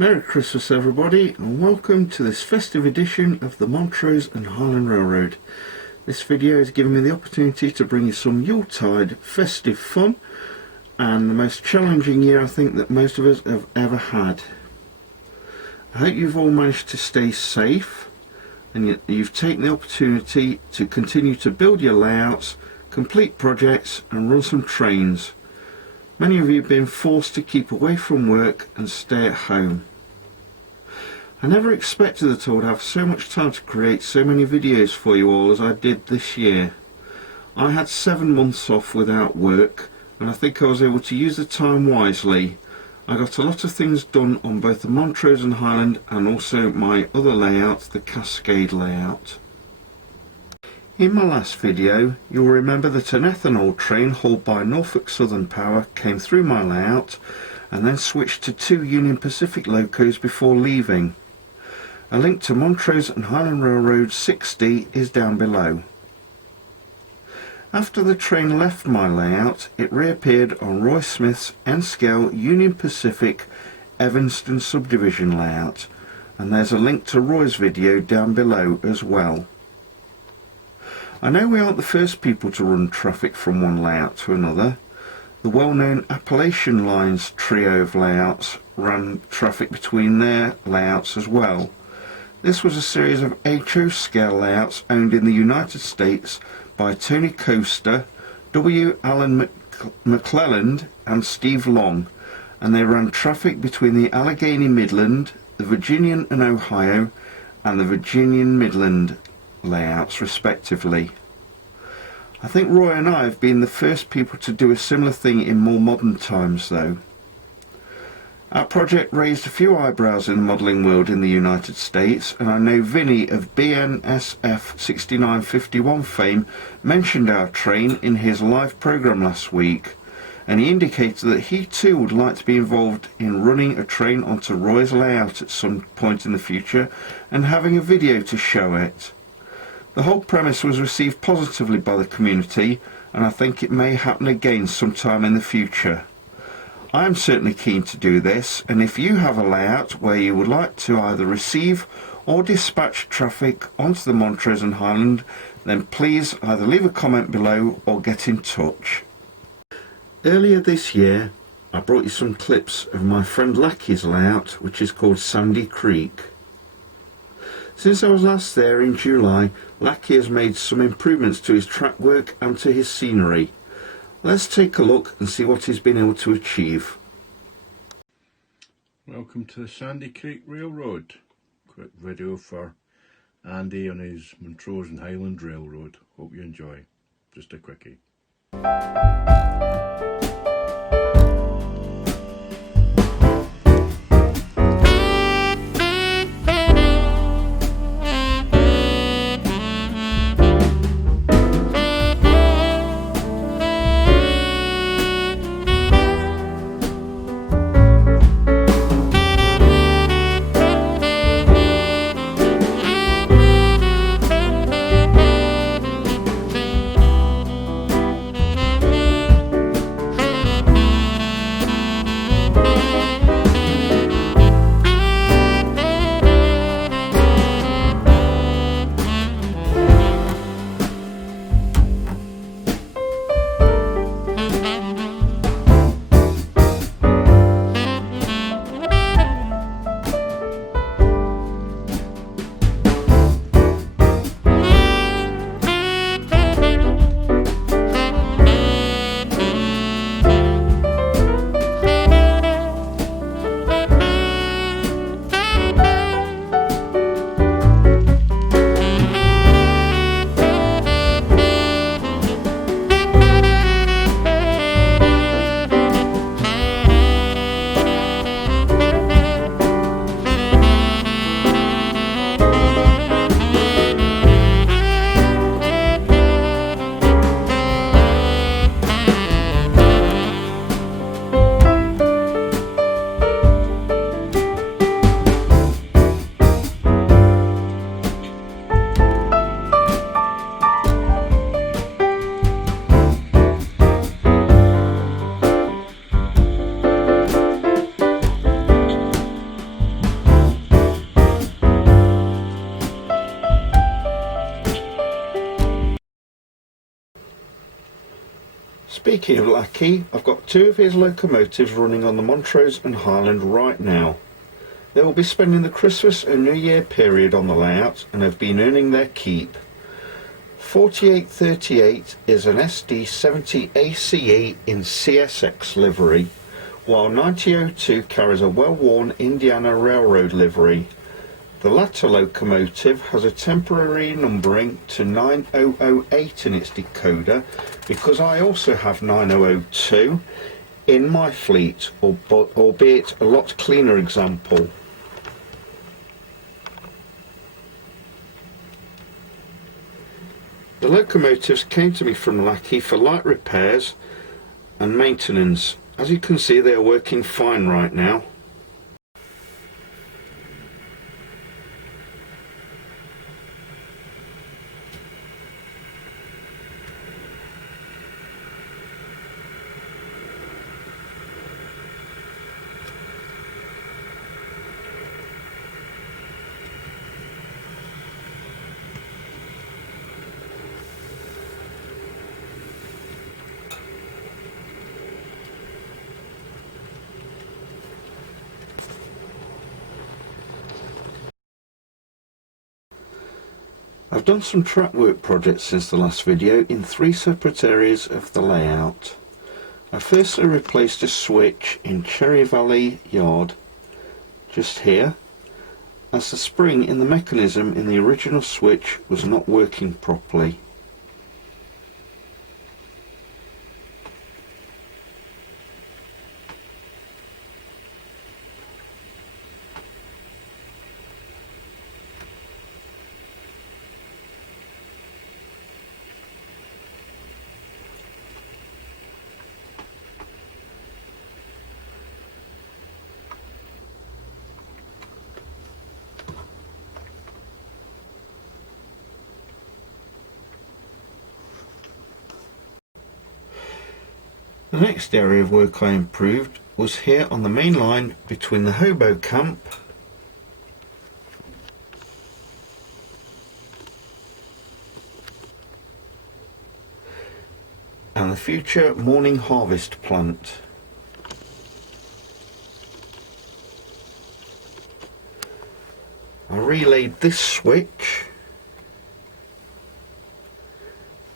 Merry Christmas everybody, and welcome to this festive edition of the Montrose and Highland Railroad. This video is giving me the opportunity to bring you some Yuletide festive fun and the most challenging year I think that most of us have ever had. I hope you've all managed to stay safe and you've taken the opportunity to continue to build your layouts, complete projects and run some trains. Many of you have been forced to keep away from work and stay at home. I never expected that I would have so much time to create so many videos for you all as I did this year. I had 7 months off without work and I think I was able to use the time wisely. I got a lot of things done on both the Montrose and Highland and also my other layout, the Cascade layout. In my last video you'll remember that an ethanol train hauled by Norfolk Southern Power came through my layout and then switched to 2 Union Pacific locos before leaving. A link to Montrose and Highland Railroad 60 is down below. After the train left my layout, it reappeared on Roy Smith's N-scale Union Pacific Evanston Subdivision layout, and there's a link to Roy's video down below as well. I know we aren't the first people to run traffic from one layout to another. The well-known Appalachian Lines trio of layouts ran traffic between their layouts as well. This was a series of HO scale layouts owned in the United States by Tony Coaster, W. Allen McClelland and Steve Long, and they ran traffic between the Allegheny Midland, the Virginian and Ohio, and the Virginian Midland layouts respectively. I think Roy and I have been the first people to do a similar thing in more modern times though. Our project raised a few eyebrows in the modelling world in the United States, and I know Vinny of BNSF 6951 fame mentioned our train in his live programme last week, and he indicated that he too would like to be involved in running a train onto Roy's layout at some point in the future and having a video to show it. The whole premise was received positively by the community, and I think it may happen again sometime in the future. I am certainly keen to do this, and if you have a layout where you would like to either receive or dispatch traffic onto the Montrose and Highland, then please either leave a comment below or get in touch. Earlier this year I brought you some clips of my friend Lackey's layout, which is called Sandy Creek. Since I was last there in July, Lackey has made some improvements to his track work and to his scenery. Let's take a look and see what he's been able to achieve. Welcome to the Sandy Creek Railroad. Quick video for Andy on his Montrose and Highland Railroad. Hope you enjoy. Just a quickie. Speaking of Lackey, I've got two of his locomotives running on the Montrose and Highland right now. They will be spending the Christmas and New Year period on the layout and have been earning their keep. 4838 is an SD70 ACE in CSX livery, while 9002 carries a well-worn Indiana Railroad livery. The latter locomotive has a temporary numbering to 9008 in its decoder because I also have 9002 in my fleet, albeit a lot cleaner example. The locomotives came to me from Lackey for light repairs and maintenance. As you can see, they are working fine right now. I've done some track work projects since the last video in three separate areas of the layout. I firstly replaced a switch in Cherry Valley Yard, just here, as the spring in the mechanism in the original switch was not working properly. The next area of work I improved was here on the main line between the hobo camp and the future morning harvest plant. I relayed this switch.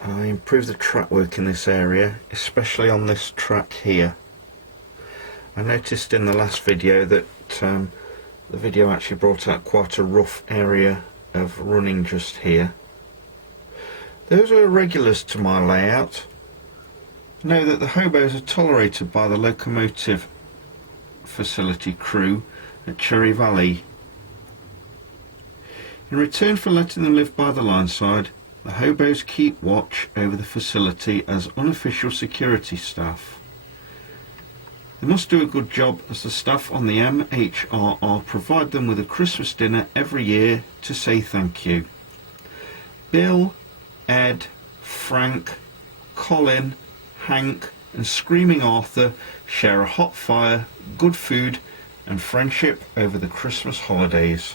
I improved the track work in this area, especially on this track here. I noticed in the last video that the video actually brought out quite a rough area of running just here. Those are regulars to my layout. Know that the hobos are tolerated by the locomotive facility crew at Cherry Valley. In return for letting them live by the line side, the hobos keep watch over the facility as unofficial security staff. They must do a good job as the staff on the MHRR provide them with a Christmas dinner every year to say thank you. Bill, Ed, Frank, Colin, Hank and Screaming Arthur share a hot fire, good food and friendship over the Christmas holidays.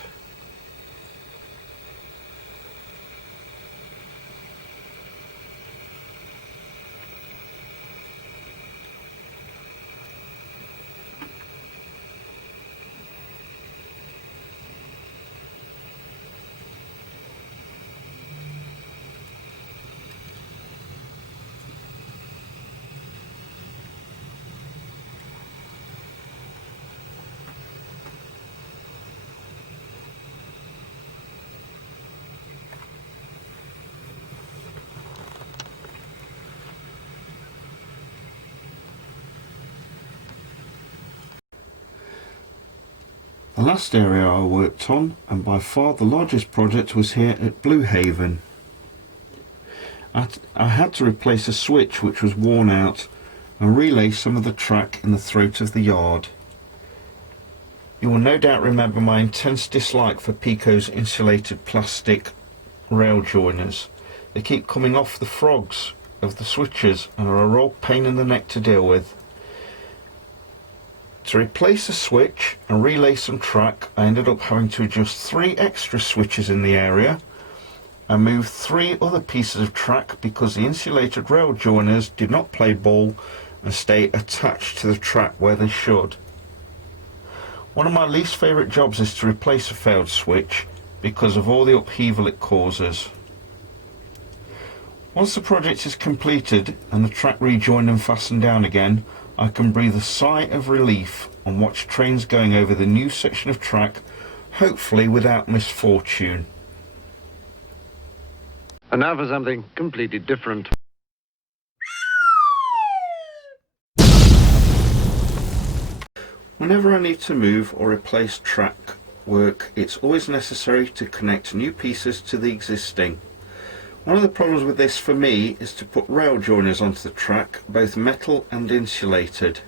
The last area I worked on, and by far the largest project, was here at Blue Haven. I had to replace a switch which was worn out and relay some of the track in the throat of the yard. You will no doubt remember my intense dislike for Pico's insulated plastic rail joiners. They keep coming off the frogs of the switches and are a real pain in the neck to deal with. To replace a switch and relay some track, I ended up having to adjust 3 extra switches in the area I moved 3 other pieces of track because the insulated rail joiners did not play ball and stay attached to the track where they should. One of my least favourite jobs is to replace a failed switch because of all the upheaval it causes. Once the project is completed and the track rejoined and fastened down again, I can breathe a sigh of relief and watch trains going over the new section of track, hopefully without misfortune. And now for something completely different. Whenever I need to move or replace track work, it's always necessary to connect new pieces to the existing. One of the problems with this for me is to put rail joiners onto the track, both metal and insulated.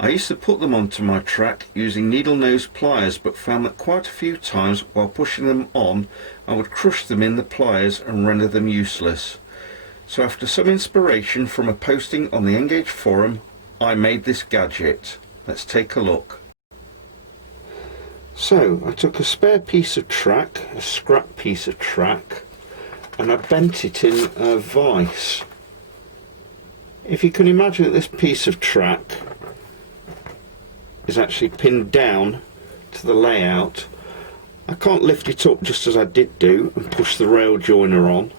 I used to put them onto my track using needle nose pliers, but found that quite a few times while pushing them on I would crush them in the pliers and render them useless. So after some inspiration from a posting on the Engage forum, I made this gadget. Let's take a look. So I took a spare piece of track, a scrap piece of track, and I bent it in a vise. If you can imagine that this piece of track is actually pinned down to the layout, I can't lift it up just as I did do and push the rail joiner on.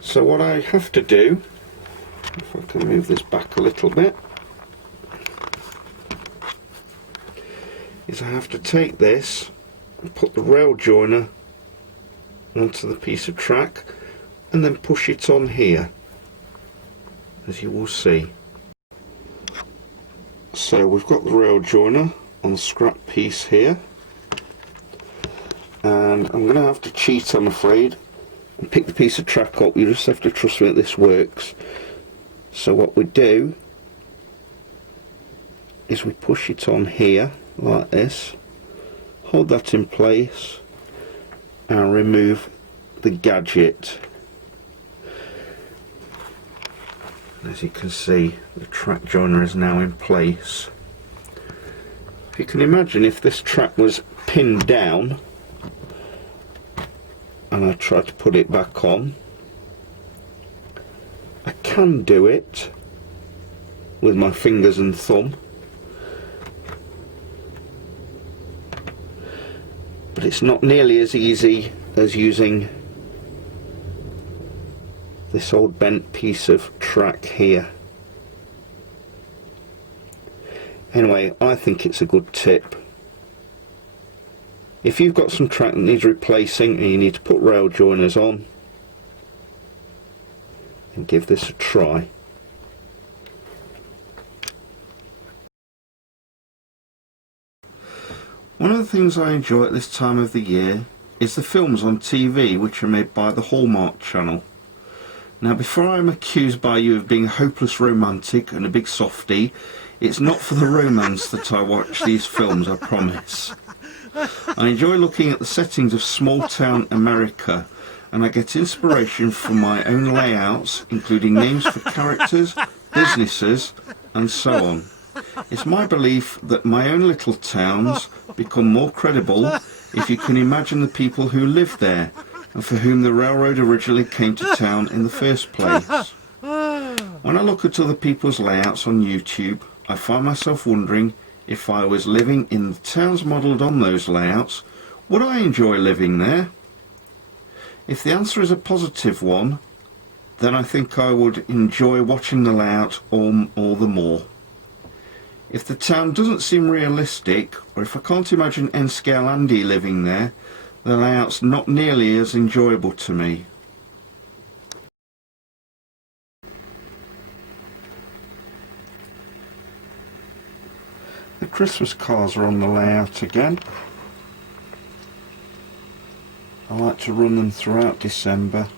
So what I have to do, if I can move this back a little bit, is I have to take this and put the rail joiner onto the piece of track and then push it on here, as you will see. So we've got the rail joiner on the scrap piece here, and I'm going to have to cheat, I'm afraid, and pick the piece of track up. You just have to trust me that this works. So what we do is we push it on here like this, hold that in place and remove the gadget. As you can see, the track joiner is now in place. If you can imagine, if this track was pinned down and I tried to put it back on, I can do it with my fingers and thumb, but it's not nearly as easy as using this old bent piece of track here. Anyway, I think it's a good tip. If you've got some track that needs replacing and you need to put rail joiners on, then give this a try. One of the things I enjoy at this time of the year is the films on TV which are made by the Hallmark channel. Now, before I'm accused by you of being a hopeless romantic and a big softie, it's not for the romance that I watch these films, I promise. I enjoy looking at the settings of small town America, and I get inspiration from my own layouts, including names for characters, businesses, and so on. It's my belief that my own little towns become more credible if you can imagine the people who live there and for whom the railroad originally came to town in the first place. When I look at other people's layouts on YouTube, I find myself wondering, if I was living in the towns modelled on those layouts, would I enjoy living there? If the answer is a positive one, then I think I would enjoy watching the layout all the more. If the town doesn't seem realistic, or if I can't imagine N-Scale Andy living there, the layout's not nearly as enjoyable to me. The Christmas cars are on the layout again. I like to run them throughout December,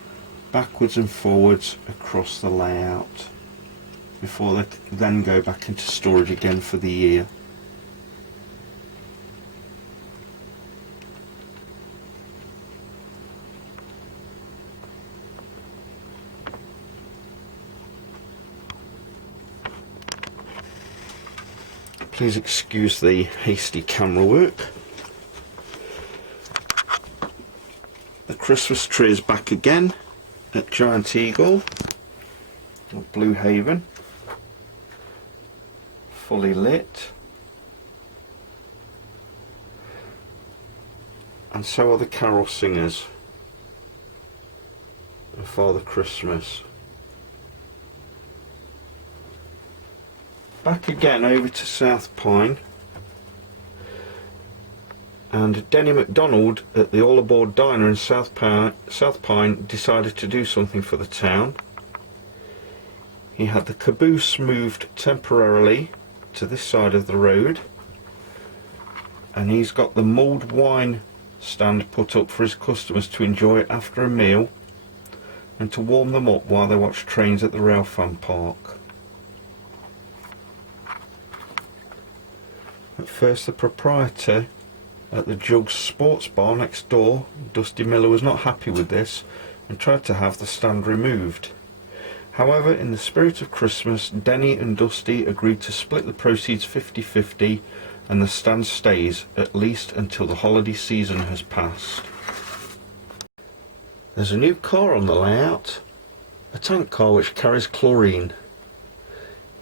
backwards and forwards across the layout, before they then go back into storage again for the year. Please excuse the hasty camera work. Christmas tree is back again at Giant Eagle, or Blue Haven, fully lit, and so are the carol singers and Father Christmas. Back again over to South Pine, and Denny MacDonald at the All Aboard Diner in South Pine decided to do something for the town. He had the caboose moved temporarily to this side of the road, and he's got the mulled wine stand put up for his customers to enjoy after a meal and to warm them up while they watch trains at the rail fan park. At first, the proprietor at the Jugs Sports Bar next door, Dusty Miller, was not happy with this and tried to have the stand removed. However, in the spirit of Christmas, Denny and Dusty agreed to split the proceeds 50-50, and the stand stays at least until the holiday season has passed. There's a new car on the layout, a tank car which carries chlorine.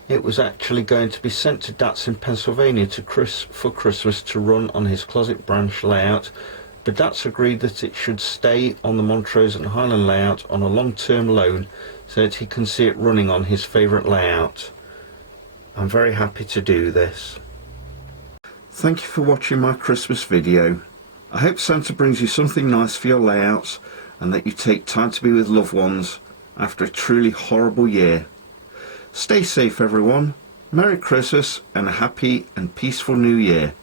It was actually going to be sent to Dats in Pennsylvania for Christmas to run on his Closet Branch layout, but Dats agreed that it should stay on the Montrose and Highland layout on a long-term loan so that he can see it running on his favourite layout. I'm very happy to do this. Thank you for watching my Christmas video. I hope Santa brings you something nice for your layouts and that you take time to be with loved ones after a truly horrible year. Stay safe everyone, Merry Christmas and a happy and peaceful New Year.